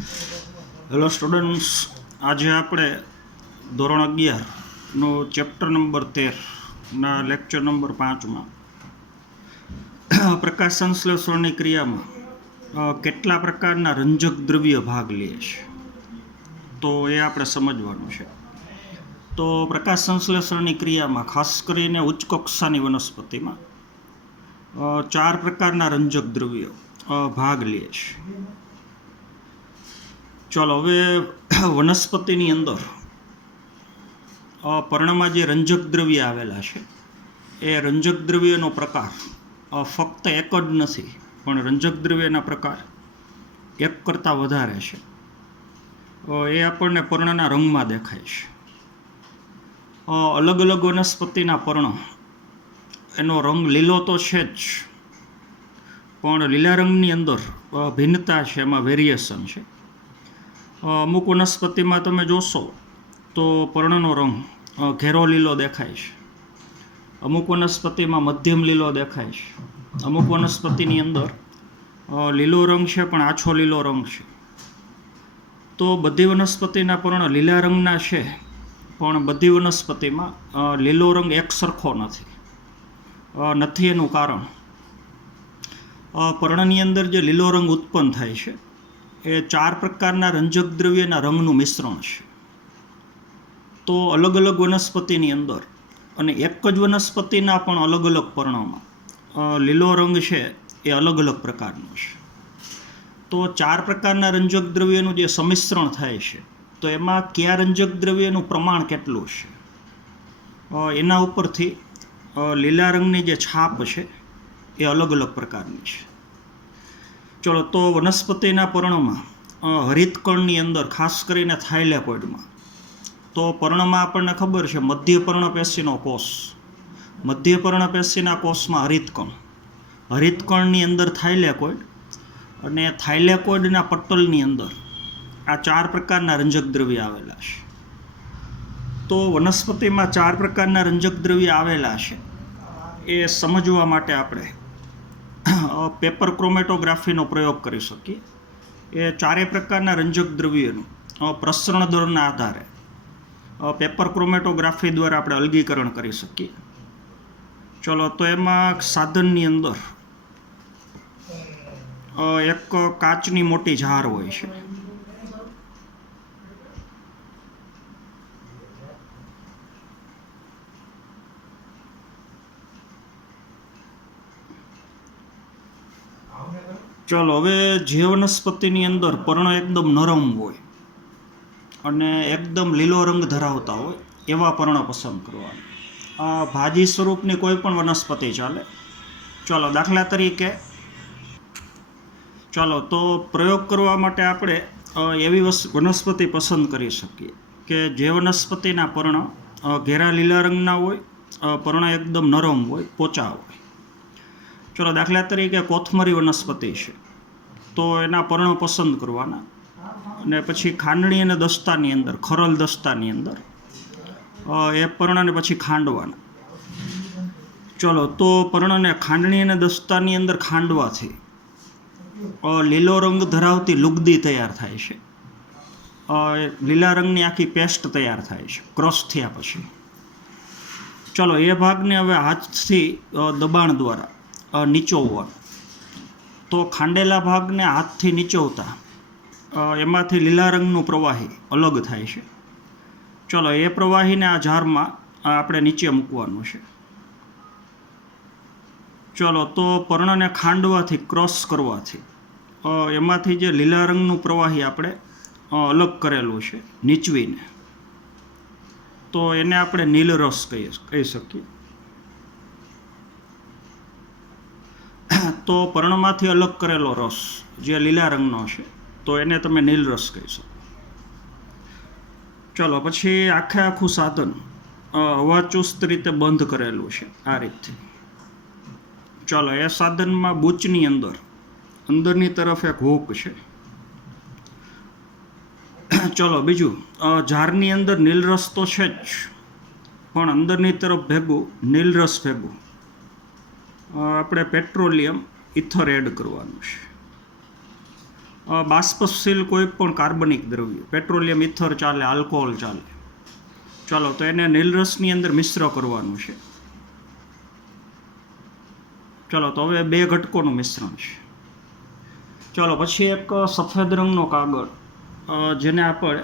Hello students, આજે આપણે ધોરણ 11નો ચેપ્ટર નંબર 13ના લેક્ચર નંબર 5માં પ્રકાશ સંશ્લેષણની ક્રિયામાં કેટલા પ્રકારના રંજક દ્રવ્ય ભાગ લે છે તો એ આપણે સમજવાનું છે. તો પ્રકાશ સંશ્લેષણની ક્રિયામાં ખાસ કરીને ઉચ્ચ કક્ષાની વનસ્પતિમાં 4 પ્રકારના રંજક દ્રવ્યો ભાગ લે છે. ચાલો હવે વનસ્પતિની અંદર પર્ણમાં જે રંજક દ્રવ્ય આવેલા છે એ રંજક દ્રવ્યનો પ્રકાર ફક્ત એક જ નથી, પણ રંજક દ્રવ્યના પ્રકાર એક કરતાં વધારે છે. એ આપણને પર્ણના રંગમાં દેખાય છે. અલગ અલગ વનસ્પતિના પર્ણ એનો રંગ લીલો તો છે જ, પણ લીલા રંગની અંદર ભિન્નતા છે, એમાં વેરિએશન છે. અમુક વનસ્પતિમાં તમે જોશો તો પર્ણનો રંગ ઘેરો લીલો દેખાય છે, અમુક વનસ્પતિમાં મધ્યમ લીલો દેખાય છે, અમુક વનસ્પતિની અંદર લીલો રંગ છે પણ આછો લીલો રંગ છે. તો બધી વનસ્પતિના પર્ણ લીલા રંગના છે, પણ બધી વનસ્પતિમાં લીલો રંગ એક સરખો નથી. એનું કારણ પર્ણની અંદર જે લીલો રંગ ઉત્પન્ન થાય છે એ 4 પ્રકારના રંજક દ્રવ્યના રંગનું મિશ્રણ છે. તો અલગ અલગ વનસ્પતિની અંદર અને એક જ વનસ્પતિના પણ અલગ અલગ પર્ણોમાં લીલો રંગ છે એ અલગ અલગ પ્રકારનો છે. તો 4 પ્રકારના રંજક દ્રવ્યનું જે સંમિશ્રણ થાય છે, તો એમાં કયા રંજક દ્રવ્યનું પ્રમાણ કેટલું છે એના ઉપરથી લીલા રંગની જે છાપ છે એ અલગ અલગ પ્રકારની છે. ચલો, તો વનસ્પતિના પર્ણમાં હરિતકણની અંદર ખાસ કરીને થાઇલેકોઇડમાં, તો પર્ણમાં આપણને ખબર છે મધ્ય પર્ણપેશીનો કોષ, મધ્ય પર્ણપેશીના કોષમાં હરિતકણની અંદર થાઇલેકોઇડ, અને થાઇલેકોઇડના પટલની અંદર આ 4 પ્રકારના રંજક દ્રવ્ય આવેલા છે. તો વનસ્પતિમાં 4 પ્રકારના રંજક દ્રવ્ય આવેલા છે એ સમજવા માટે આપણે પેપર ક્રોમેટોગ્રાફીનો પ્રયોગ કરી શકીએ. એ 4 પ્રકારના રંજક દ્રવ્યનું પ્રસરણ દરના આધારે પેપર ક્રોમેટોગ્રાફી દ્વારા આપણે અલગીકરણ કરી શકીએ. ચલો, તો એમાં સાધનની અંદર એક કાચની મોટી જાર હોય છે. ચલો, હવે જે વનસ્પતિની અંદર પર્ણ એકદમ નરમ હોય અને એકદમ લીલો રંગ ધરાવતા હોય એવા પર્ણ પસંદ કરવાના. ભાજી સ્વરૂપની કોઈ પણ વનસ્પતિ ચાલે. ચલો, દાખલા તરીકે તો પ્રયોગ કરવા માટે આપણે એવી વનસ્પતિ પસંદ કરી શકીએ કે જે વનસ્પતિના પર્ણ ઘેરા લીલા રંગના હોય, પર્ણ એકદમ નરમ હોય, પોચા હોય. ચલો, દાખલા તરીકે કોથમરી વનસ્પતિ છે, તો એના પર્ણ પસંદ કરવાના અને પછી ખાંડણી અને દસ્તાની અંદર, ખરલ દસ્તાની અંદર એ પર્ણને પછી ખાંડવાના. ચલો, તો પર્ણને ખાંડણી અને દસ્તાની અંદર ખાંડવાથી લીલો રંગ ધરાવતી લુગદી તૈયાર થાય છે. લીલા રંગની આખી પેસ્ટ તૈયાર થાય છે ક્રશ થયા પછી. ચલો, એ ભાગને હવે હાથથી દબાણ દ્વારા નીચોવવાનો. તો ખાંડેલા ભાગને હાથથી નીચોવતા એમાંથી લીલા રંગનું પ્રવાહી અલગ થાય છે. ચલો, એ પ્રવાહીને આ જારમાં આપણે નીચે મૂકવાનું છે. ચલો, તો પર્ણને ખાંડવાથી, ક્રોસ કરવાથી એમાંથી જે લીલા રંગનું પ્રવાહી આપણે અલગ કરેલું છે નીચવીને, તો એને આપણે નીલરસ કહી શકીએ. તો પર્ણમાંથી અલગ કરેલો રસ જે લીલા રંગનો છે, તો એને તમે નીલરસ કહી શકો. ચલો, પછી આખું સાધન હવાચુસ્ત રીતે બંધ કરેલું છે આ રીતથી. ચલો, એ સાધનમાં બૂચની અંદરની તરફ એક હૂક છે. ચલો, બીજું, જારની અંદર નીલરસ તો છે જ, પણ અંદરની તરફ નીલરસ ભેગું આપણે પેટ્રોલિયમ ઇથર એડ કરવાનું છે. બાષ્પશીલ કોઈ પણ કાર્બનિક દ્રવ્ય, પેટ્રોલિયમ, ઇથર ચાલે, આલ્કોહોલ ચાલે. ચાલો, તો એને નીલરસની અંદર મિશ્ર કરવાનું છે. ચાલો, તો હવે બે ઘટકોનું મિશ્રણ છે. ચાલો, પછી એક સફેદ રંગનો કાગળ, જેને આપણે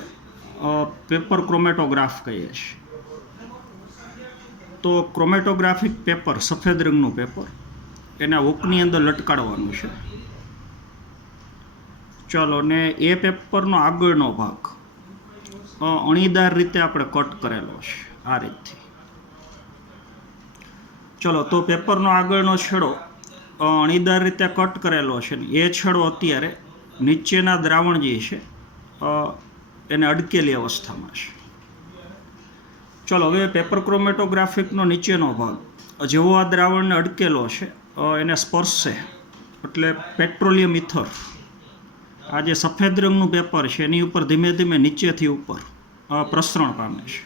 પેપર ક્રોમેટોગ્રાફ કહીએ છીએ. તો ક્રોમેટોગ્રાફિક પેપર, સફેદ રંગનું પેપર, એના હુકની અંદર લટકાડવાનું છે. ચાલો, ને એ પેપરનો આગળનો ભાગ અણીદાર રીતે આપણે કટ કરેલો છે આ રીતથી. ચલો, તો પેપરનો આગળનો છેડો અણીદાર રીતે કટ કરેલો છે ને એ છેડો અત્યારે નીચેના દ્રાવણ જે છે એને અડકેલી અવસ્થામાં છે. ચલો, હવે પેપર ક્રોમેટોગ્રાફિકનો નીચેનો ભાગ જેવો આ દ્રાવણને અડકેલો છે એને સ્પર્શશે એટલે પેટ્રોલિયમ ઇથર, આ જે સફેદ રંગનું પેપર છે એની ઉપર ધીમે ધીમે નીચેથી ઉપર પ્રસરણ પામે છે.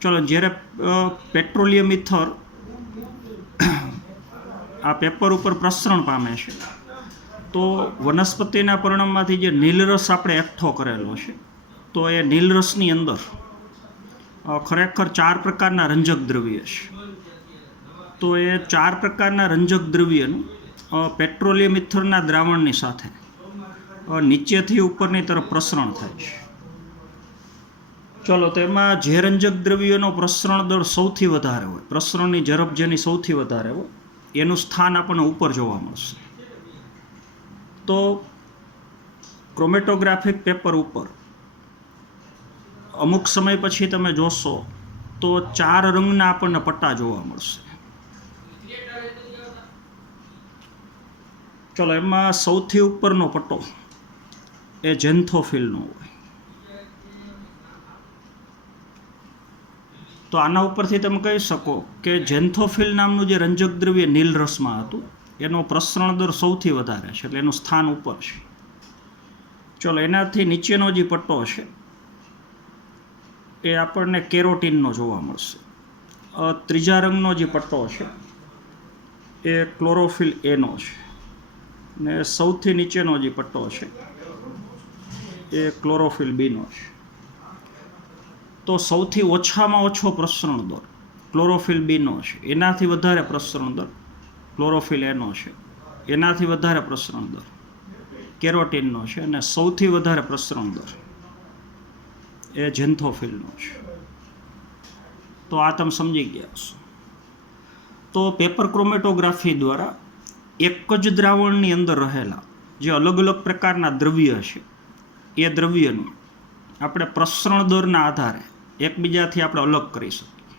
ચલો, જ્યારે પેટ્રોલિયમ ઇથર આ પેપર ઉપર પ્રસરણ પામે છે તો વનસ્પતિના પર્ણમાંથી જે નીલરસ આપણે એકઠો કરેલો છે તો એ નીલરસની અંદર ખરેખર 4 પ્રકારના રંજક દ્રવ્ય છે. તો એ 4 પ્રકારના રંજક દ્રવ્યનું પેટ્રોલિયમ ઇથરના દ્રાવણની સાથે નીચેથી ઉપરની તરફ પ્રસરણ થાય છે. ચલો, તો એમાં જે રંજક દ્રવ્યનો પ્રસરણ દર સૌથી વધારે હોય, પ્રસરણની ઝડપ જેની સૌથી વધારે હોય, એનું સ્થાન આપણને ઉપર જોવા મળશે. તો ક્રોમેટોગ્રાફિક પેપર ઉપર અમુક સમય પછી તમે જોશો તો 4 રંગના આપણને પટ્ટા જોવા મળશે. ચલો, એમાં સૌથી ઉપરનો પટ્ટો એ ઝેન્થોફિલનો હોય. તો આના ઉપરથી તમે કહી શકો કે ઝેન્થોફિલ નામનું જે રંજક દ્રવ્ય નીલરસમાં હતું એનો પ્રસરણ દર સૌથી વધારે છે, એટલે એનું સ્થાન ઉપર છે. ચલો, એનાથી નીચેનો જે પટ્ટો છે એ આપણને કેરોટીનનો જોવા મળશે. ત્રીજા રંગનો જે પટ્ટો છે એ ક્લોરોફિલ એનો છે, ને સૌથી નીચેનો જે પટ્ટો છે એ ક્લોરોફિલ બીનો છે. તો સૌથી ઓછામાં ઓછો પ્રસરણ દર ક્લોરોફિલ બીનો છે, એનાથી વધારે પ્રસરણ દર ક્લોરોફિલ એનો છે, એનાથી વધારે પ્રસરણ દર કેરોટીનનો છે, અને સૌથી વધારે પ્રસરણ દર એ ઝેન્થોફિલનો છે. તો આ તમે સમજી ગયા છો. તો પેપર ક્રોમેટોગ્રાફી દ્વારા એક જ દ્રાવણની અંદર રહેલા જે અલગ અલગ પ્રકારના દ્રવ્ય છે એ દ્રવ્યનું આપણે પ્રસરણ દરના આધારે એકબીજાથી આપણે અલગ કરી શકીએ.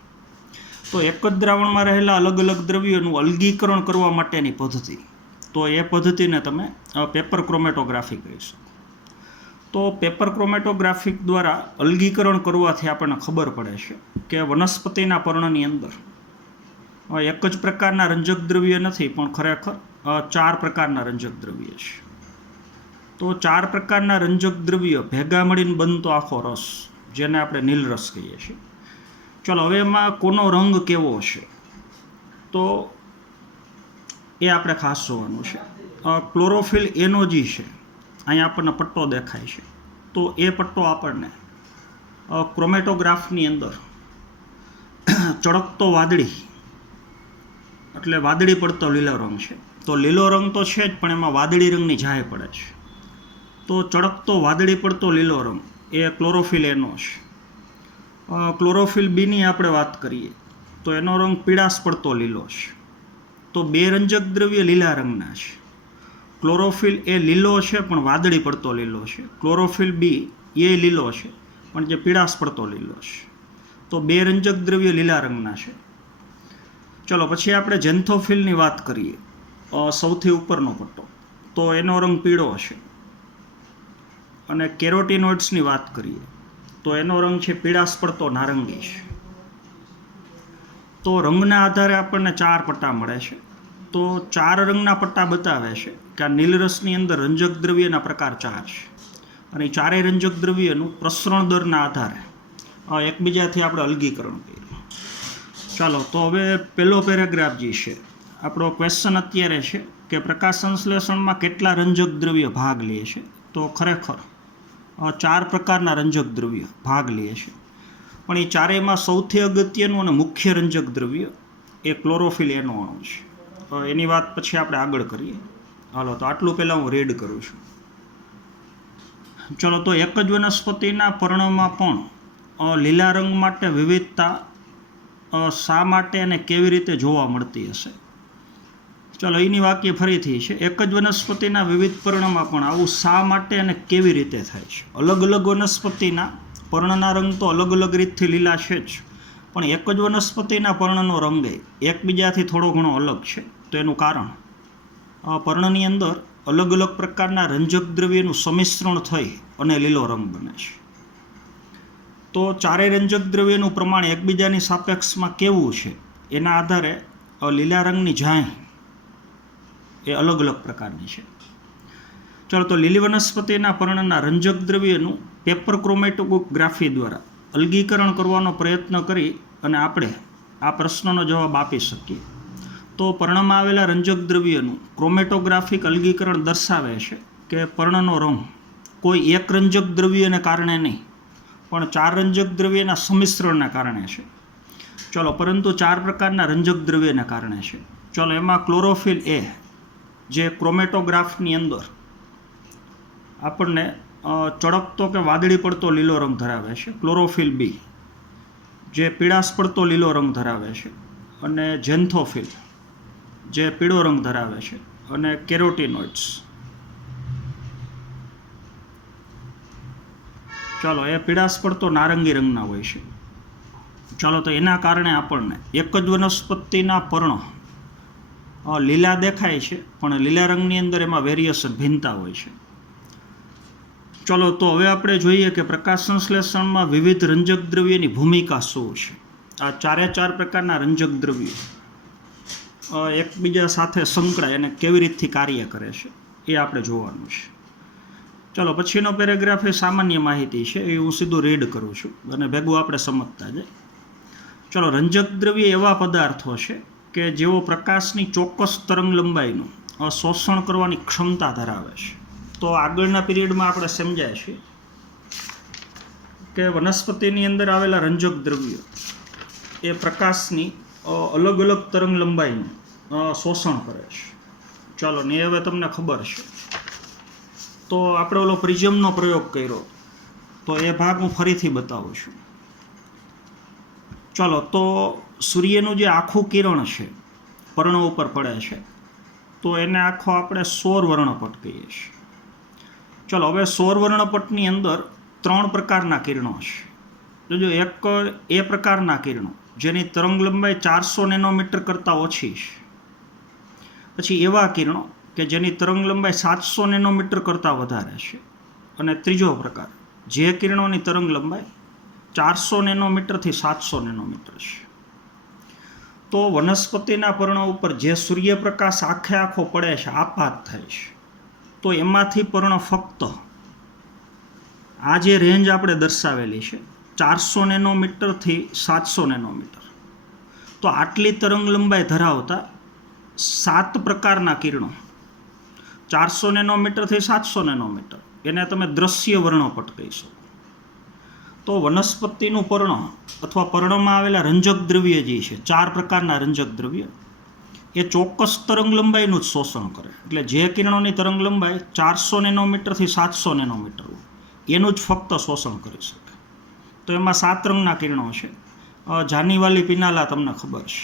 તો એક જ દ્રાવણમાં રહેલા અલગ અલગ દ્રવ્યોનું અલગીકરણ કરવા માટેની પદ્ધતિ, તો એ પદ્ધતિને તમે પેપર ક્રોમેટોગ્રાફી કહી શકો. તો પેપર ક્રોમેટોગ્રાફિક દ્વારા અલગીકરણ કરવાથી આપણને ખબર પડે છે કે વનસ્પતિના પર્ણની અંદર એક જ પ્રકારના રંજક દ્રવ્ય નથી પણ ખરેખર 4 પ્રકારના રંજક દ્રવ્ય છે. તો 4 પ્રકારના રંજક દ્રવ્ય ભેગા મળીને બનતો આખો રસ, જેને આપણે નીલરસ કહીએ છીએ. ચલો, હવે એમાં કોનો રંગ કેવો છે તો એ આપણે ખાસ જોવાનું છે. ક્લોરોફિલ એનો જે છે, અહીંયા આપણને પટ્ટો દેખાય છે, તો એ પટ્ટો આપણને ક્રોમેટોગ્રાફની અંદર ચળકતો વાદળી એટલે વાદળી પડતો લીલો રંગ છે. તો લીલો રંગ તો છે જ, પણ એમાં વાદળી રંગની ઝાય પડે છે. તો ચળકતો વાદળી પડતો લીલો રંગ એ ક્લોરોફિલ એનો છે. ક્લોરોફિલ બીની આપણે વાત કરીએ તો એનો રંગ પીળાશ પડતો લીલો છે. તો 2 રંજક દ્રવ્ય લીલા રંગના છે. ક્લોરોફિલ એ લીલો છે પણ વાદળી પડતો લીલો છે. ક્લોરોફિલ બી એ લીલો છે પણ જે પીળાશ પડતો લીલો છે. તો 2 રંજક દ્રવ્ય લીલા રંગના છે. ચલો, પછી આપણે ઝેન્થોફિલની વાત કરીએ, સૌથી ઉપરનો પટ્ટો, તો એનો રંગ પીળો છે. અને કેરોટીનોઇડ્સની વાત કરીએ તો એનો રંગ છે પીળાશ પડતો નારંગી છે. તો રંગના આધારે આપણને 4 પટ્ટા મળે છે. તો 4 રંગના પટ્ટા બતાવે છે કે આ નીલરસની અંદર રંજક દ્રવ્યના પ્રકાર 4 છે, અને 4 રંજક દ્રવ્યનું પ્રસરણ દરના આધારે એકબીજાથી આપણે અલગીકરણ કર્યું. ચાલો, તો હવે પહેલો પેરેગ્રાફ જે છે આપણો ક્વેશ્ચન અત્યારે છે કે પ્રકાશ સંશ્લેષણમાં કેટલા રંજક દ્રવ્ય ભાગ લે છે, તો ખરેખર 4 પ્રકારના રંજક દ્રવ્ય ભાગ લે છે. પણ એ ચારેયમાં સૌથી અગત્યનું અને મુખ્ય રંજક દ્રવ્ય એ ક્લોરોફિલ એનો અણુ છે. એની વાત પછી આપણે આગળ કરીએ. હાલો, તો આટલું પહેલાં હું રેડ કરું છું. ચલો, તો એક જ વનસ્પતિના પર્ણમાં પણ લીલા રંગ માટે વિવિધતા શા માટે અને કેવી રીતે જોવા મળતી હશે? ચલો, એની વાક્ય ફરીથી છે. એક જ વનસ્પતિના વિવિધ પર્ણમાં પણ આવું શા માટે અને કેવી રીતે થાય છે? અલગ અલગ વનસ્પતિના પર્ણના રંગ તો અલગ અલગ રીતથી લીલા છે જ, પણ એક જ વનસ્પતિના પર્ણનો રંગ એકબીજાથી થોડો ઘણો અલગ છે. તો એનું કારણ પર્ણની અંદર અલગ અલગ પ્રકારના રંજક દ્રવ્યનું સંમિશ્રણ થઈ અને લીલો રંગ બને છે. તો ચારેય રંજક દ્રવ્યનું પ્રમાણ એકબીજાની સાપેક્ષમાં કેવું છે એના આધારે લીલા રંગની ઝાંય એ અલગ અલગ પ્રકારની છે. ચાલો, તો લીલી વનસ્પતિના પર્ણના રંજક દ્રવ્યનું પેપર ક્રોમેટોગ્રાફી દ્વારા અલગીકરણ કરવાનો પ્રયત્ન કરી અને આપણે આ પ્રશ્નનો જવાબ આપી શકીએ. તો પર્ણમાં આવેલા રંજક દ્રવ્યનું ક્રોમેટોગ્રાફિક અલગીકરણ દર્શાવે છે કે પર્ણનો રંગ કોઈ એક રંજક દ્રવ્યને કારણે નહીં, પણ 4 રંજક દ્રવ્યના સંમિશ્રણને કારણે છે. ચલો, પરંતુ 4 પ્રકારના રંજક દ્રવ્યને કારણે છે. ચલો, એમાં ક્લોરોફિલ એ જે ક્રોમેટોગ્રાફની અંદર આપણને ચળકતો કે વાદળી પડતો લીલો રંગ ધરાવે છે, ક્લોરોફિલ બી જે પીળાશ પડતો લીલો રંગ ધરાવે છે, અને ઝેન્થોફિલ જે પીળો રંગ ધરાવે છે, અને કેરોટીનોઇડ્સ ચાલો એ પીળાશ પડતો નારંગી રંગના હોય છે. ચાલો, તો એના કારણે આપણને એક જ વનસ્પતિના પર્ણ લીલા દેખાય છે, પણ લીલા રંગની અંદર એમાં વેરિએશન ભિન્નતા હોય છે. ચલો, તો હવે આપણે જોઈએ કે પ્રકાશ સંશ્લેષણમાં વિવિધ રંજક દ્રવ્યની ભૂમિકા શું છે. આ 4 પ્રકારના રંજક દ્રવ્યો એકબીજા સાથે સંકળાય અને કેવી રીતથી કાર્ય કરે છે એ આપણે જોવાનું છે. ચલો, પછીનો પેરેગ્રાફ એ સામાન્ય માહિતી છે, એ હું સીધું રીડ કરું છું અને ભેગું આપણે સમજતા જાય. ચલો, રંજક દ્રવ્ય એવા પદાર્થો છે કે જેઓ પ્રકાશની ચોક્કસ તરંગ લંબાઈનું શોષણ કરવાની ક્ષમતા ધરાવે છે. તો આગળના પીરિયડમાં આપણે સમજાય છે કે વનસ્પતિની અંદર આવેલા રંજક દ્રવ્યો એ પ્રકાશની અલગ અલગ તરંગ લંબાઈનું શોષણ કરે છે. ચાલો, ને હવે તમને ખબર છે. તો આપણે ઓલો પ્રિઝમનો પ્રયોગ કર્યો, તો એ ભાગ હું ફરીથી બતાવું છું. ચાલો, તો સૂર્યનું જે આખું કિરણ છે પર્ણ ઉપર પડે છે, તો એને આખો આપણે સૌર વર્ણપટ કહીએ છીએ. ચલો, હવે સૌર વર્ણપટની અંદર 3 પ્રકારના કિરણો છે. જો એક એ પ્રકારના કિરણો જેની તરંગ લંબાઈ 400 નેનોમીટર કરતાં ઓછી છે. પછી એવા કિરણો કે જેની તરંગ લંબાઈ 700 નેનોમીટર કરતાં વધારે છે. અને ત્રીજો પ્રકાર જે કિરણોની તરંગ લંબાઈ 400 નેનોમીટરથી 700 નેનોમીટર છે. તો વનસ્પતિના પર્ણ ઉપર જે સૂર્યપ્રકાશ આખે આખો પડે છે, આપાત થાય છે, તો એમાંથી પર્ણ ફક્ત આ જે રેન્જ આપણે દર્શાવેલી છે 400 નેનોમીટરથી 700 નેનોમીટર, તો આટલી તરંગ લંબાઈ ધરાવતા 7 પ્રકારના કિરણો 400 નેનોમીટરથી 700 નેનોમીટર એને તમે દ્રશ્ય વર્ણપટ કહી શકો. તો વનસ્પતિનું પર્ણ અથવા પર્ણમાં આવેલા રંજક દ્રવ્ય જે છે 4 પ્રકારના રંજક દ્રવ્ય એ ચોક્કસ તરંગ લંબાઈનું જ શોષણ કરે. એટલે જે કિરણોની તરંગ લંબાઈ 400 નેનોમીટરથી 700 નેનોમીટર એનું જ ફક્ત શોષણ કરી શકે. તો એમાં 7 રંગના કિરણો છે. જાનીવાલી પિનાલા તમને ખબર છે.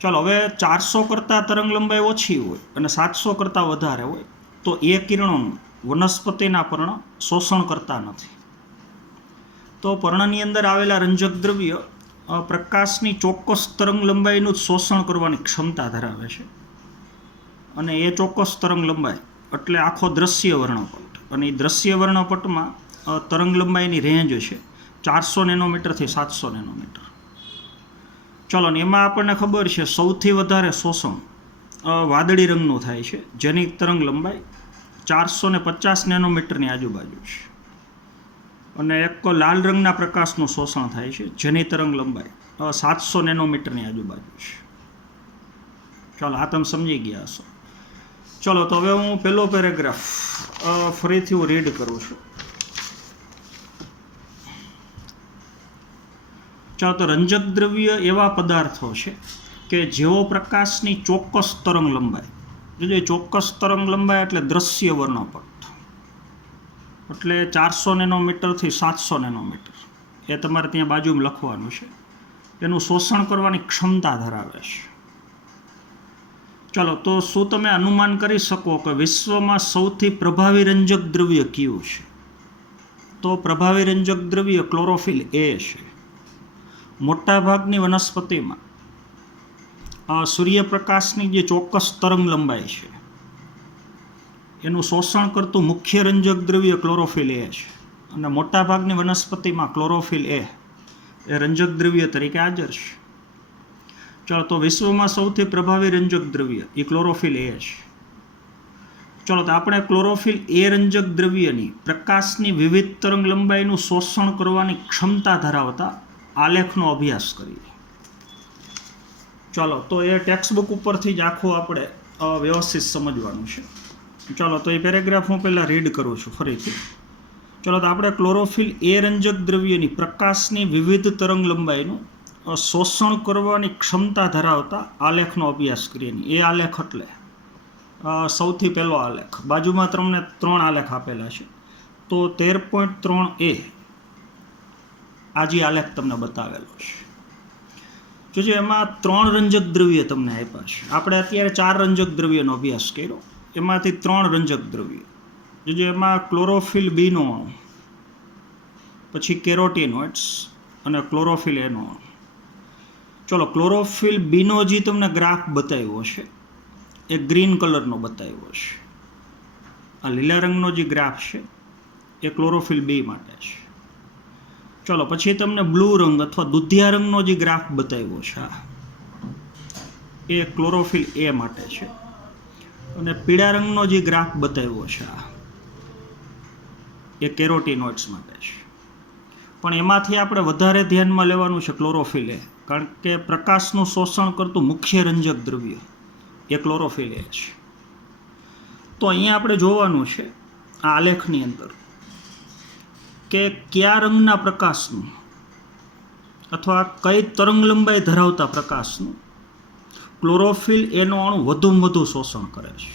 ચાલો, હવે 400 કરતાં તરંગ લંબાઈ ઓછી હોય અને 700 કરતાં વધારે હોય, તો એ કિરણોનું વનસ્પતિના પર્ણ શોષણ કરતા નથી. તો પર્ણની અંદર આવેલા રંજક દ્રવ્ય પ્રકાશની ચોક્કસ તરંગ લંબાઈનું જ શોષણ કરવાની ક્ષમતા ધરાવે છે. અને એ ચોક્કસ તરંગ લંબાઈ એટલે આખો દ્રશ્ય વર્ણપટ. અને એ દ્રશ્ય વર્ણપટમાં તરંગ લંબાઈની રેન્જ છે 400 નેનોમીટરથી 700 નેનોમીટર. ચલો, ને એમાં આપણને ખબર છે સૌથી વધારે શોષણ વાદળી રંગનું થાય છે, જેની તરંગ લંબાઈ 450 નેનોમીટરની આજુબાજુ છે. અને એક લાલ રંગના પ્રકાશનું શોષણ થાય છે, જેની તરંગ લંબાઈ 700 નેનોમીટરની આજુબાજુ છે. ચાલો આ તમે સમજી ગયા હશો. ચલો તો હવે હું પહેલો પેરેગ્રાફ ફરીથી હું રીડ કરું છું. ચાલો તો રંજક દ્રવ્ય એવા પદાર્થો છે કે જેઓ પ્રકાશની ચોક્કસ તરંગ લંબાઈ, જો ચોક્કસ તરંગ લંબાઈ એટલે દ્રશ્ય વર્ણપટ, એટલે 400 નેનોમીટરથી 700 નેનોમીટર, એ તમારે ત્યાં બાજુમાં લખવાનું છે, એનું શોષણ કરવાની ક્ષમતા ધરાવે છે. ચાલો તો શું તમે અનુમાન કરી શકો કે વિશ્વમાં સૌથી પ્રભાવી રંજક દ્રવ્ય કયું છે? તો પ્રભાવી રંજક દ્રવ્ય ક્લોરોફિલ એ છે. મોટાભાગની વનસ્પતિમાં સૂર્યપ્રકાશની જે ચોક્કસ તરંગ લંબાઈ છે એનું શોષણ કરતું મુખ્ય રંજક દ્રવ્ય ક્લોરોફિલ એ છે, અને મોટાભાગની વનસ્પતિમાં ક્લોરોફિલ એ રંજક દ્રવ્ય તરીકે હાજર છે. ચાલો તો વિશ્વમાં સૌથી પ્રભાવી રંજક દ્રવ્ય એ ક્લોરોફિલ એ છે. ચાલો તો આપણે ક્લોરોફિલ એ રંજક દ્રવ્યની પ્રકાશની વિવિધ તરંગ લંબાઈનું શોષણ કરવાની ક્ષમતા ધરાવતા આલેખનો અભ્યાસ કરીએ. ચાલો તો એ ટેક્સ્ટબુક ઉપરથી જ આખું આપણે વ્યવસ્થિત સમજવાનું છે. ચાલો તો એ પેરેગ્રાફ હું પહેલાં રીડ કરું છું ફરીથી. ચાલો તો આપણે ક્લોરોફિલ એ રંજક દ્રવ્યની પ્રકાશની વિવિધ તરંગ લંબાઈનું શોષણ કરવાની ક્ષમતા ધરાવતા આલેખનો અભ્યાસ કરીએ. એ આલેખ એટલે સૌથી પહેલો આલેખ, બાજુમાં તમને 3 આલેખ આપેલા છે, તો 13.3 એ આ જે આલેખ તમને બતાવેલો છે. જો એમાં 3 રંજક દ્રવ્ય તમને આપ્યા છે. આપણે અત્યારે 4 રંજક દ્રવ્યનો અભ્યાસ કર્યો, એમાંથી 3 રંજક દ્રવ્ય. જો એમાં ક્લોરોફિલ બીનો અણુ, પછી કેરોટીનોઇડ્સ અને ક્લોરોફિલ એનો અણુ. ચલો ક્લોરોફિલ બીનો જે તમને ગ્રાફ બતાવ્યો છે એ ગ્રીન કલરનો બતાવ્યો છે. આ લીલા રંગનો જે ગ્રાફ છે એ ક્લોરોફિલ બી માટે છે. ચલો પછી તમને બ્લુ રંગ અથવા દુધિયા રંગનો જે ગ્રાફ બતાવ્યો છે એ ક્લોરોફિલ એ માટે છે, અને પીળા રંગનો જે ગ્રાફ બતાવ્યો છે એ કેરોટીનોઇડ્સ માટે છે. પણ એમાંથી આપણે વધારે ધ્યાનમાં લેવાનું છે ક્લોરોફિલ એ, કારણ કે પ્રકાશનું શોષણ કરતું મુખ્ય રંજક દ્રવ્ય એ ક્લોરોફિલ એ છે. તો અહીંયા આપણે જોવાનું છે આ આલેખની અંદર કે કયા રંગના પ્રકાશનું અથવા કઈ તરંગ લંબાઈ ધરાવતા પ્રકાશનું ક્લોરોફિલ એનો અણુ વધુમાં વધુ શોષણ કરે છે.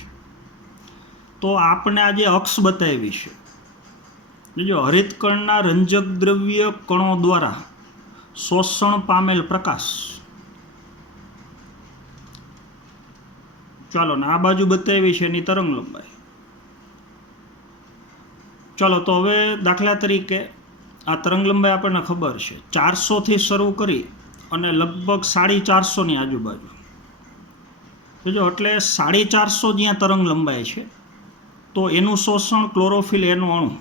તો આપણે આ જે અક્ષ બતાવી છે, જો હરિતકણના રંજક દ્રવ્ય કણો દ્વારા શોષણ પામેલ પ્રકાશ, ચાલો ને આ બાજુ બતાવી છે એની તરંગ લંબાઈ. ચાલો તો હવે દાખલા તરીકે આ તરંગ લંબાઈ આપણને ખબર છે 400થી શરૂ કરી અને લગભગ 450 આજુબાજુ. જો એટલે 450 જ્યાં તરંગ લંબાઈ છે તો એનું શોષણ ક્લોરોફિલ એનું અણુ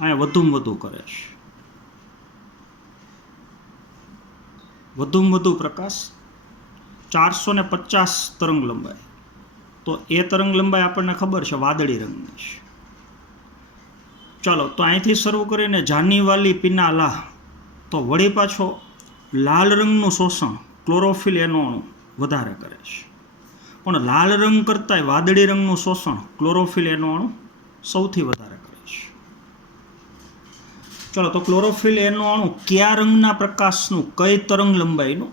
અહીંયા વધુમાં વધુ કરે છે. વધુમાં વધુ પ્રકાશ 450 તરંગ લંબાઈ, તો એ તરંગ લંબાઈ આપણને ખબર છે વાદળી રંગની છે. ચાલો તો અહીંથી શરૂ કરીને જાનીવાલી પિનાલા, તો વળી પાછો લાલ રંગનું શોષણ ક્લોરોફિલ એનો અણુ વધારે કરે છે. પણ લાલ રંગ કરતાંય વાદળી રંગનું શોષણ ક્લોરોફિલ એનો અણુ સૌથી વધારે કરે છે. ચાલો તો ક્લોરોફિલ એનો અણુ કયા રંગના પ્રકાશનું કઈ તરંગ લંબાઈનું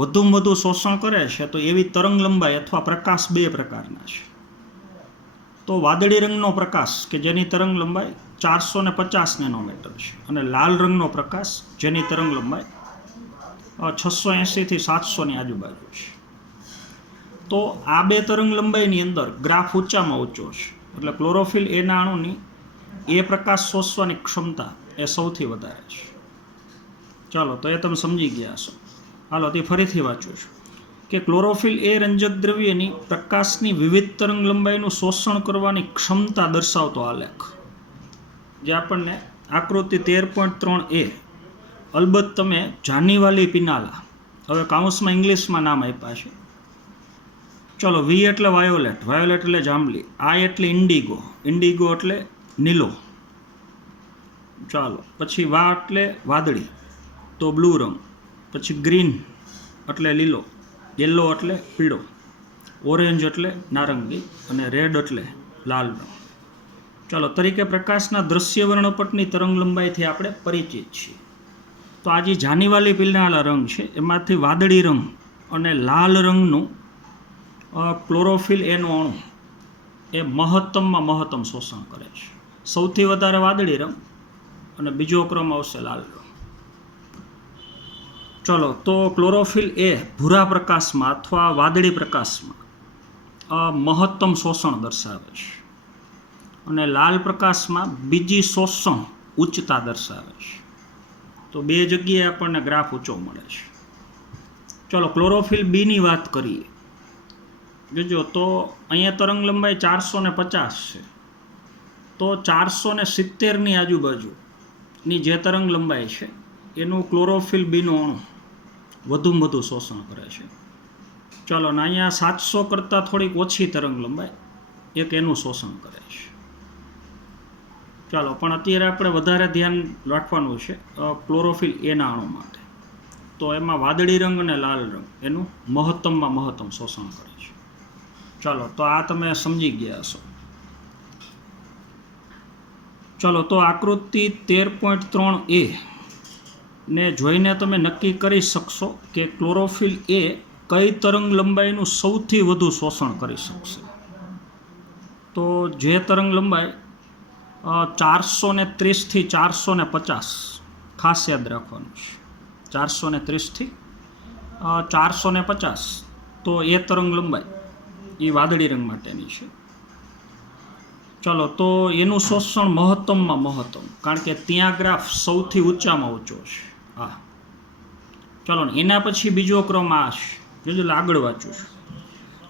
વધુમાં વધુ શોષણ કરે છે? તો એવી તરંગ લંબાઈ અથવા પ્રકાશ 2 પ્રકારના છે. તો વાદળી રંગનો પ્રકાશ કે જેની તરંગ લંબાઈ 450 નેનોમીટર છે, અને લાલ રંગનો પ્રકાશ જેની તરંગ લંબાઈ 680થી 700 આજુબાજુ છે. તો આ 2 તરંગ લંબાઈની અંદર ગ્રાફ ઊંચામાં ઊંચો છે, એટલે ક્લોરોફિલ એના અણુની એ પ્રકાશ શોષવાની ક્ષમતા એ સૌથી વધારે છે. ચાલો તો એ તમે સમજી ગયા છો. હાલો તે ફરીથી વાંચું છું કે ક્લોરોફિલ એ રંજક દ્રવ્યની પ્રકાશની વિવિધ તરંગ લંબાઈનું શોષણ કરવાની ક્ષમતા દર્શાવતો આલેખ, જે આપણને આકૃતિ 13.3 એ, અલબત્ત તમે જાનીવાલી પિનાલા, હવે કાઉન્સમાં ઇંગ્લિશમાં નામ આપ્યા છે. ચલો વી એટલે વાયોલેટ, વાયોલેટ એટલે જાંબલી, આઈ એટલે ઇન્ડિગો, ઇન્ડિગો એટલે નીલો, ચાલો પછી વા એટલે વાદળી, તો બ્લુ રંગ, પછી ગ્રીન એટલે લીલો, યલો એટલે પીળો, ઓરેન્જ એટલે નારંગી અને રેડ એટલે લાલ રંગ. ચાલો, તરીકે પ્રકાશના દ્રશ્ય વર્ણપટની તરંગ લંબાઈથી આપણે પરિચિત છીએ. તો આ જે જાનીવાલી પીળાના રંગ છે એમાંથી વાદળી રંગ અને લાલ રંગનું ક્લોરોફિલ એનું અણુ એ મહત્તમ શોષણ કરે છે. સૌથી વધારે વાદળી રંગ અને બીજો ક્રમ આવશે લાલ રંગ. ચલો, તો ક્લોરોફિલ એ ભૂરા પ્રકાશમાં અથવા વાદળી પ્રકાશમાં મહત્તમ શોષણ દર્શાવે છે અને લાલ પ્રકાશમાં બીજી શોષણ ઉચ્ચતા દર્શાવે છે. તો બે જગ્યાએ આપણને ગ્રાફ ઊંચો મળે છે. ચલો, ક્લોરોફિલ બીની વાત કરીએ. જોજો, તો અહીંયા તરંગ લંબાઈ 450 છે. તો 470ની આજુબાજુની જે તરંગ લંબાઈ છે એનું ક્લોરોફિલ બીનું અણુ વધુમાં વધુ શોષણ કરે છે. ચલો, ને અહીંયા 700 કરતાં થોડીક ઓછી તરંગ લંબાઈ એક એનું શોષણ કરે છે. ચાલો, પણ અત્યારે આપણે વધારે ધ્યાન રાખવાનું છે ક્લોરોફિલ એના અણુ માટે. તો એમાં વાદળી રંગ અને લાલ રંગ એનું મહત્તમ શોષણ કરે છે. ચાલો, તો આ તમે સમજી ગયા હશો. ચલો, તો આકૃતિ 13.3a ને જોઈને તમે નક્કી કરી શકશો કે ક્લોરોફિલ એ કઈ તરંગ લંબાઈનું સૌથી વધુ શોષણ કરી શકશે. તો જે તરંગ લંબાઈ 430 થી 450, ખાસ યાદ રાખવાનું છે, 430 થી 450, તો એ તરંગ લંબાઈ એ વાદળી રંગ માટેની છે. ચલો, તો એનું શોષણ મહત્તમ, કારણ કે ત્યાં ગ્રાફ સૌથી ઊંચામાં ઊંચો છે. હા, ચલો, એના પછી બીજો ક્રમ આ છે. જોજો, આગળ વાંચું છું.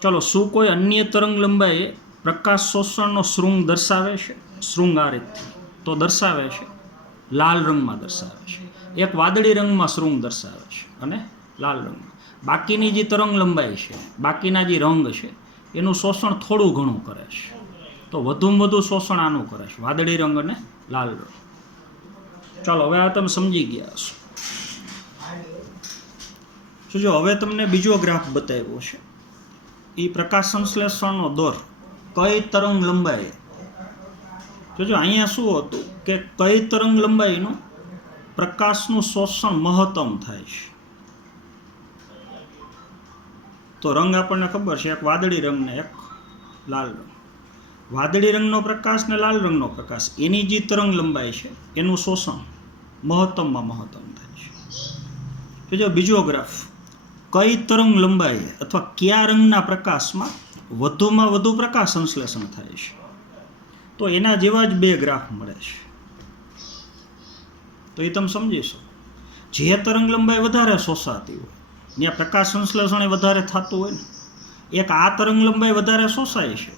ચલો, શું કોઈ અન્ય તરંગ લંબાઈ પ્રકાશ શોષણનો શૃંગ દર્શાવે છે? શૃંગ આ રીતથી તો દર્શાવે છે, લાલ રંગમાં દર્શાવે છે. એક વાદળી રંગમાં શૃંગ દર્શાવે છે અને લાલ રંગમાં. બાકીની જે તરંગ લંબાઈ છે, બાકીના જે રંગ છે એનું શોષણ થોડું ઘણું કરે છે. તો વધુમાં વધુ શોષણ આનું કરે છે, વાદળી રંગ અને લાલ રંગ. ચાલો, હવે આ તમે સમજી ગયા છો. જો હવે તમને બીજો ગ્રાફ બતાવ્યો છે, એ પ્રકાશ સંશ્લેષણનો દર કઈ તરંગ લંબાઈ. જોજો, અહીંયા શું હતું કે કઈ તરંગ લંબાઈનું પ્રકાશનું શોષણ મહત્તમ થાય છે. તો રંગ આપણને ખબર છે, એક વાદળી રંગ ને એક લાલ રંગ. વાદળી રંગનો પ્રકાશ ને લાલ રંગનો પ્રકાશ, એની જે તરંગ લંબાઈ છે એનું શોષણ મહત્તમ થાય છે. જો બીજો ગ્રાફ, કઈ તરંગ લંબાઈ અથવા કયા રંગના પ્રકાશમાં વધુમાં વધુ પ્રકાશ સંશ્લેષણ થાય છે. તો એના જેવા જ બે ગ્રાફ મળે છે. તો એ તમે સમજી શકો. જે તરંગ લંબાઈ વધારે શોષાતી હોય ત્યાં પ્રકાશ સંશ્લેષણ એ વધારે થતું હોય ને. એક આ તરંગ લંબાઈ વધારે શોષાય છે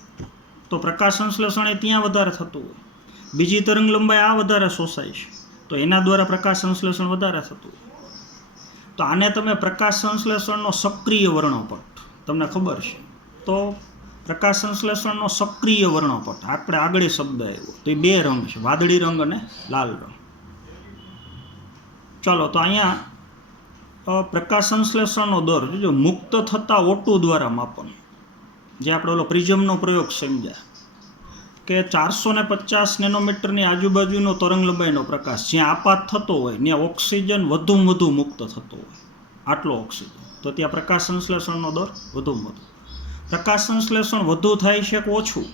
તો પ્રકાશ સંશ્લેષણ એ ત્યાં વધારે થતું હોય. બીજી તરંગ લંબાઈ આ વધારે શોષાય છે તો એના દ્વારા પ્રકાશ સંશ્લેષણ વધારે થતું હોય. તો આને તમે પ્રકાશ સંશ્લેષણનો સક્રિય વર્ણપટ, તમને ખબર છે. તો પ્રકાશ સંશ્લેષણનો સક્રિય વર્ણપટ આપણે આગળ શબ્દ આવ્યો, તો એ બે રંગ છે, વાદળી રંગ અને લાલ રંગ. ચાલો, તો અહીંયા પ્રકાશ સંશ્લેષણનો દર જો મુક્ત થતા ઓટુ દ્વારા માપન, જે આપણે ઓલો પ્રિઝમનો પ્રયોગ સમજ્યા કે 450 નેનોમીટરની આજુબાજુનો તરંગ લંબાઈનો પ્રકાશ જ્યાં આપાત થતો હોય ત્યાં ઓક્સિજન વધુમાં વધુ મુક્ત થતો હોય, આટલો ઓક્સિજન, તો ત્યાં પ્રકાશ સંશ્લેષણનો દર વધુમાં વધુ. પ્રકાશ સંશ્લેષણ વધુ થાય છે કે ઓછું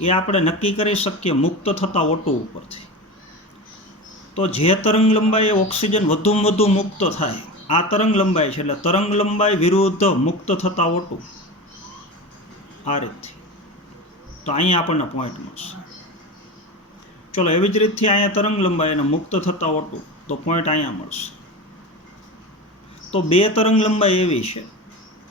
એ આપણે નક્કી કરી શકીએ મુક્ત થતા ઓટુ ઉપરથી. તો જે તરંગ લંબાઈ ઓક્સિજન વધુમાં વધુ મુક્ત થાય, આ તરંગ લંબાઈ છે, એટલે તરંગ લંબાઈ વિરુદ્ધ મુક્ત થતા ઓટુ, આ રીતથી. તો અહીંયા આપણને પોઈન્ટ મળશે. ચલો, એવી જ રીતથી અહીંયા તરંગ લંબાઈ અને મુક્ત થતા ઓટુ, તો પોઈન્ટ અહીંયા મળશે. તો બે તરંગ લંબાઈ એવી છે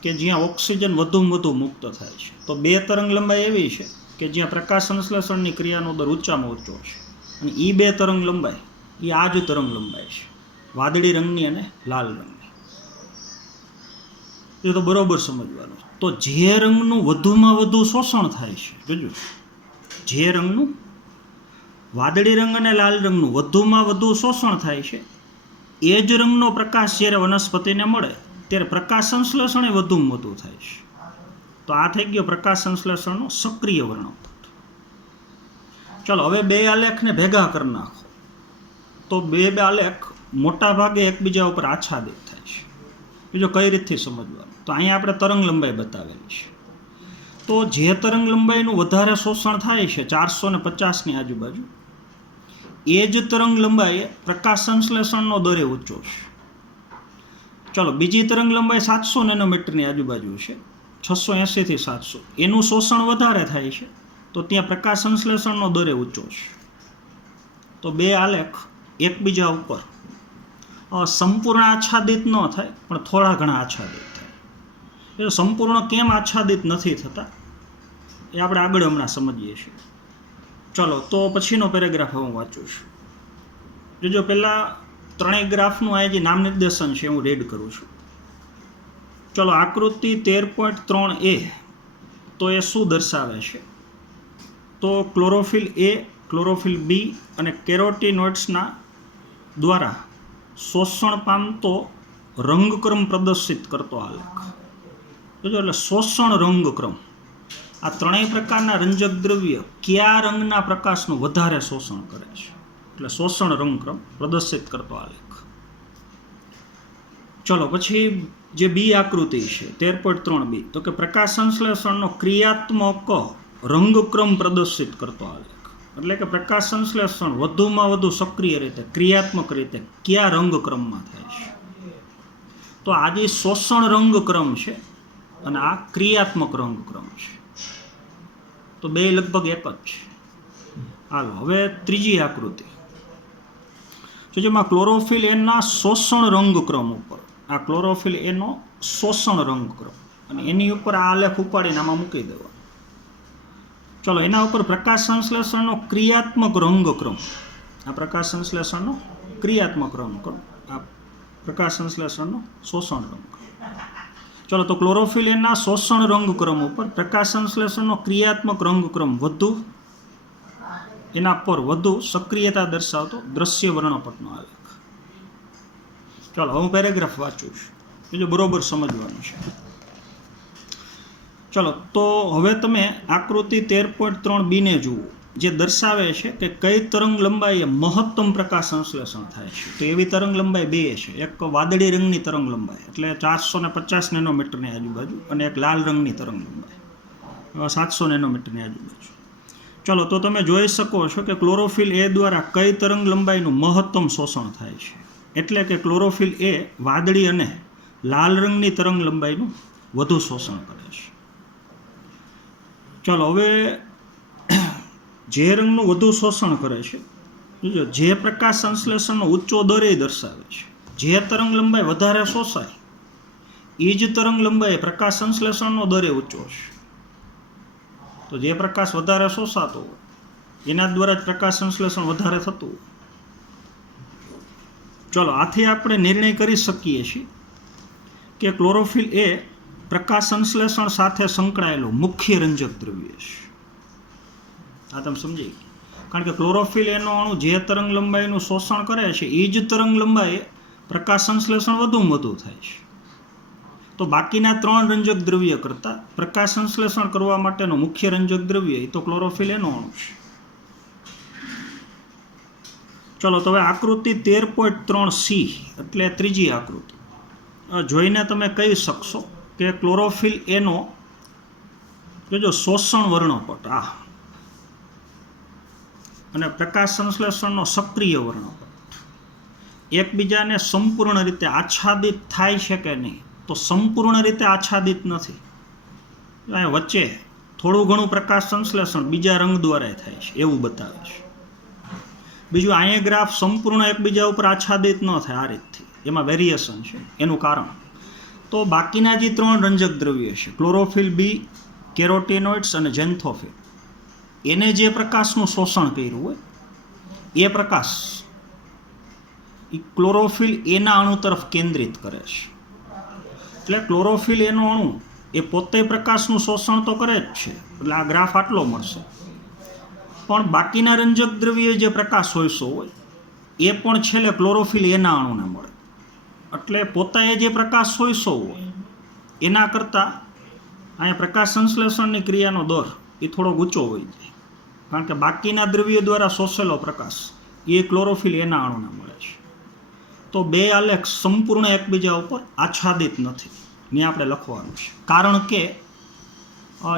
કે જ્યાં ઓક્સિજન વધુમાં વધુ મુક્ત થાય છે. તો બે તરંગ લંબાઈ એવી છે કે જ્યાં પ્રકાશ સંશ્લેષણની ક્રિયાનો દર ઊંચામાં ઊંચો છે. અને એ બે તરંગ લંબાઈ એ આ જ તરંગ લંબાઈ છે, વાદળી રંગની અને લાલ રંગની. એ તો બરોબર સમજવાનું. તો જે રંગનું વધુમાં વધુ શોષણ થાય છે, જોજો, જે રંગનું વાદળી રંગ અને લાલ રંગનું વધુમાં વધુ શોષણ થાય છે એ જ રંગનો પ્રકાશ જ્યારે વનસ્પતિને મળે ત્યારે પ્રકાશ સંશ્લેષણ એ વધુમાં વધુ થાય છે. તો આ થઈ ગયો પ્રકાશ સંશ્લેષણનો સક્રિય વર્ણપટ. ચલો હવે બે આલેખને ભેગા કરી નાખો તો બે આલેખ મોટા ભાગે એકબીજા ઉપર આચ્છાદિત થાય છે. બીજો કઈ રીતથી સમજવાનું, તો અહીંયા આપણે તરંગ લંબાઈ બતાવેલી છે. તો જે તરંગ લંબાઈનું વધારે શોષણ થાય છે 450ની આજુબાજુ, એ જ તરંગ લંબાઈ પ્રકાશ સંશ્લેષણનો દરે ઊંચો છે. ચલો બીજી તરંગ લંબાઈ 700 નેનોમીટરની આજુબાજુ છે, 680 થી 700, એનું શોષણ વધારે થાય છે, તો ત્યાં પ્રકાશ સંશ્લેષણનો દરે ઊંચો છે. તો બે આલેખ એકબીજા ઉપર સંપૂર્ણ આચ્છાદિત ન થાય પણ થોડા ઘણા આચ્છાદિત થાય. એ સંપૂર્ણ કેમ આચ્છાદિત નથી થતા એ આપણે આગળ હમણાં સમજીએ છીએ. ચલો તો પછીનો પેરેગ્રાફ હું વાંચું છું. જો પહેલાં ત્રણેય ગ્રાફનું આ જે નામ નિર્દેશન છે હું રેડ કરું છું. ચલો આકૃતિ 13.3a, તો એ શું દર્શાવે છે? તો ક્લોરોફિલ એ, ક્લોરોફિલ બી અને કેરોટીનોઇડ્સના દ્વારા શોષણ પામતો રંગક્રમ પ્રદર્શિત કરતો આલેખ. જોજો એટલે શોષણ રંગક્રમ, આ ત્રણેય પ્રકારના રંજક દ્રવ્ય કયા રંગના પ્રકાશનું વધારે શોષણ કરે છે, એટલે શોષણ રંગક્રમ પ્રદર્શિત કરતો આલેખ. ચલો પછી જે બી આકૃતિ છે 13.3b, તો કે પ્રકાશ સંશ્લેષણનો ક્રિયાત્મક રંગક્રમ પ્રદર્શિત કરતો આલેખ. એટલે કે પ્રકાશ સંશ્લેષણ વધુમાં વધુ સક્રિય રીતે, ક્રિયાત્મક રીતે કયા રંગક્રમમાં થાય છે. તો આ જે શોષણ રંગક્રમ છે અને આ ક્રિયાત્મક રંગક્રમ છે, તો બે લગભગ એક જ છે. હાલો હવે ત્રીજી આકૃતિ, તો જેમાં ક્લોરોફિલ એના શોષણ રંગક્રમ ઉપર, આ ક્લોરોફિલ એનો શોષણ રંગક્રમ, અને એની ઉપર આ આલેખ ઉપાડીને આમાં મૂકી દેવા. ચલો એના ઉપર પ્રકાશ સંશ્લેષણનો ક્રિયાત્મક રંગક્રમ, આ પ્રકાશ સંશ્લેષણનો ક્રિયાત્મક રંગક્રમ, આ પ્રકાશ સંશ્લેષણનો શોષણ રંગક્રમ. ચલો તો ક્લોરોફિલ એના શોષણ રંગક્રમ ઉપર પ્રકાશ સંશ્લેષણનો ક્રિયાત્મક રંગક્રમ વધુ, એના પર વધુ સક્રિયતા દર્શાવતો દ્રશ્ય વર્ણપટનો આલેખ. ચાલો હું પેરેગ્રાફ વાંચું છું, બીજું બરોબર સમજવાનું છે. ચલો તો હવે તમે આકૃતિ 13.3b ને જુઓ, જે દર્શાવે છે કે કઈ તરંગ લંબાઈએ મહત્તમ પ્રકાશ સંશ્લેષણ થાય છે. તો એવી તરંગ લંબાઈ બે છે, એક વાદળી રંગની તરંગ લંબાઈ એટલે 450 નેનોમીટરની આજુબાજુ, અને એક લાલ રંગની તરંગ લંબાઈ 700 નેનોમીટરની આજુબાજુ. ચલો તો તમે જોઈ શકો છો કે ક્લોરોફિલ એ દ્વારા કઈ તરંગ લંબાઈનું મહત્તમ શોષણ થાય છે. એટલે કે ક્લોરોફિલ એ વાદળી અને લાલ રંગની તરંગ લંબાઈનું વધુ શોષણ કરે છે. ચલો હવે જે રંગનું વધુ શોષણ કરે છે, જે પ્રકાશ સંશ્લેષણનો ઊંચો દર એ દર્શાવે છે. જે તરંગ લંબાઈ વધારે શોષાય એ જ તરંગ લંબાઈ પ્રકાશ સંશ્લેષણનો દરે ઊંચો છે. તો જે પ્રકાશ વધારે શોષાતો હોય એના દ્વારા જ પ્રકાશ સંશ્લેષણ વધારે થતું હોય. ચલો આથી આપણે નિર્ણય કરી શકીએ છીએ કે ક્લોરોફિલ એ પ્રકાશ સંશ્લેષણ સાથે સંકળાયેલું મુખ્ય રંજક દ્રવ્ય છે. આ તમે સમજી ગયા, કારણ કે ક્લોરોફિલ એનો અણુ જે તરંગ લંબાઈનું શોષણ કરે છે એ જ તરંગ લંબાઈ પ્રકાશ સંશ્લેષણ વધુમાં વધુ થાય છે. તો બાકીના ત્રણ રંજક દ્રવ્ય કરતાં પ્રકાશ સંશ્લેષણ કરવા માટેનો મુખ્ય રંજક દ્રવ્ય એ તો ક્લોરોફિલ એનો અણુ છે. ચલો તો હવે આકૃતિ 13.3c એટલે ત્રીજી આકૃતિ જોઈને તમે કહી શકશો કે ક્લોરોફિલ એનો જોજો શોષણ વર્ણપટ આ અને પ્રકાશ સંશ્લેષણનો સક્રિય વર્ણપટ એકબીજાને સંપૂર્ણ રીતે આચ્છાદિત થાય છે કે નહીં? તો સંપૂર્ણ રીતે આચ્છાદિત નથી. વચ્ચે થોડું ઘણું પ્રકાશ સંશ્લેષણ બીજા રંગ દ્વારા થાય છે એવું બતાવે છે. બીજું અહીંયા ગ્રાફ સંપૂર્ણ એકબીજા ઉપર આચ્છાદિત ન થાય આ રીતથી, એમાં વેરિએશન છે. એનું કારણ તો બાકીના જે ત્રણ રંજક દ્રવ્ય છે ક્લોરોફિલ બી, કેરોટીનોઇડ્સ અને ઝેન્થોફિલ, એને જે પ્રકાશનું શોષણ કર્યું હોય એ પ્રકાશ એ ક્લોરોફિલ એના અણુ તરફ કેન્દ્રિત કરે છે. એટલે ક્લોરોફિલ એનો અણુ એ પોતે પ્રકાશનું શોષણ તો કરે જ છે, એટલે આ ગ્રાફ આટલો મળશે. પણ બાકીના રંજક દ્રવ્ય જે પ્રકાશ સોયસો હોય એ પણ છેલ્લે ક્લોરોફિલ એના અણુને મળે. એટલે પોતાએ જે પ્રકાશ સોયસો હોય એના કરતાં અહીંયા પ્રકાશ સંશ્લેષણની ક્રિયાનો દર એ થોડો ઊંચો હોય છે, કારણ કે બાકીના દ્રવ્ય દ્વારા શોષેલો પ્રકાશ એ ક્લોરોફિલ એના અણુને મળે છે. તો બે આલેખ સંપૂર્ણ એકબીજા ઉપર આચ્છાદિત નથી, ને આપણે લખવાનું છે, કારણ કે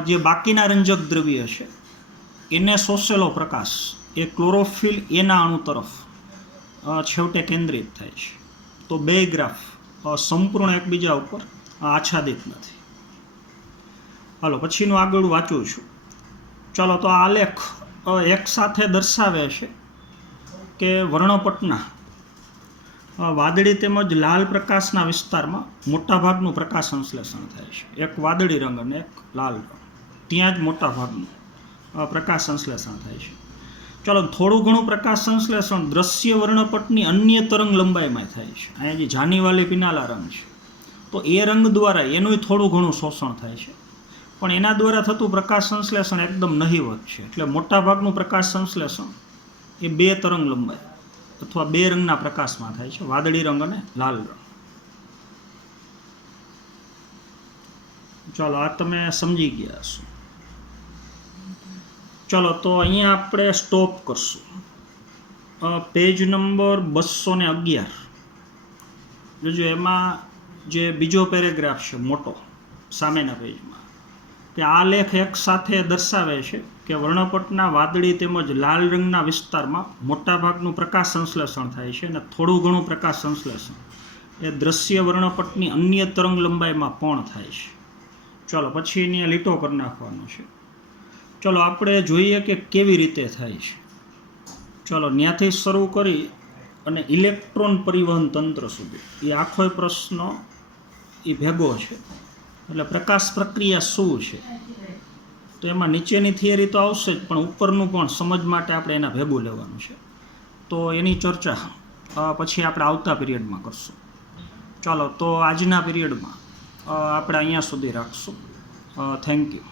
જે બાકીના રંજક દ્રવ્ય છે એને શોષેલો પ્રકાશ એ ક્લોરોફિલ એના અણુ તરફ છેવટે કેન્દ્રિત થાય છે. તો બે ગ્રાફ સંપૂર્ણ એકબીજા ઉપર આચ્છાદિત નથી. હાલો પછીનું આગળ વાંચું છું. ચાલો, તો આ આલેખ એક સાથે દર્શાવે છે કે વર્ણપટના વાદળી તેમજ લાલ પ્રકાશના વિસ્તારમાં મોટાભાગનું પ્રકાશ સંશ્લેષણ થાય છે. એક વાદળી રંગ અને એક લાલ રંગ, ત્યાં જ મોટાભાગનું પ્રકાશ સંશ્લેષણ થાય છે. ચાલો, થોડું ઘણું પ્રકાશ સંશ્લેષણ દ્રશ્ય વર્ણપટની અન્ય તરંગ લંબાઈમાં થાય છે. અહીંયા જે જાનીવાલી પિનાલા રંગ છે, તો એ રંગ દ્વારા એનું થોડું ઘણું શોષણ થાય છે, પણ એના દ્વારા થતું પ્રકાશ સંશ્લેષણ એકદમ નહિવત છે. એટલે મોટાભાગનું પ્રકાશ સંશ્લેષણ એ બે તરંગ લંબાઈ અથવા બે રંગના પ્રકાશમાં થાય છે, વાદળી રંગ અને લાલ રંગ. ચાલો, આ તમે સમજી ગયા છો. ચાલો, તો અહીંયા આપણે સ્ટોપ કરશું. પેજ નંબર 211 જોજો. એમાં જે બીજો પેરેગ્રાફ છે મોટો સામેના પેજમાં, કે આ લેખ એક સાથે દર્શાવે છે કે વર્ણપટના વાદળી તેમજ લાલ રંગના વિસ્તારમાં મોટાભાગનું પ્રકાશ સંશ્લેષણ થાય છે અને થોડું ઘણું પ્રકાશ સંશ્લેષણ એ દ્રશ્ય વર્ણપટની અન્ય તરંગ લંબાઈમાં પણ થાય છે. ચાલો, પછી એની લીટો કરી નાખવાનો છે. ચાલો, આપણે જોઈએ કે કેવી રીતે થાય છે. ચાલો, ત્યાંથી શરૂ કરી અને ઇલેક્ટ્રોન પરિવહન તંત્ર સુધી એ આખો પ્રશ્ન એ ભેગો છે. એટલે પ્રકાશ પ્રક્રિયા શું છે, તો એમાં નીચેની થિયરી તો આવશે જ, પણ ઉપરનું પણ સમજ માટે આપણે એના ભેગું લેવાનું છે. તો એની ચર્ચા પછી આપણે આવતા પિરિયડમાં કરશું. ચાલો, તો આજના પિરિયડમાં આપણે અહીંયા સુધી રાખશું. Thank you.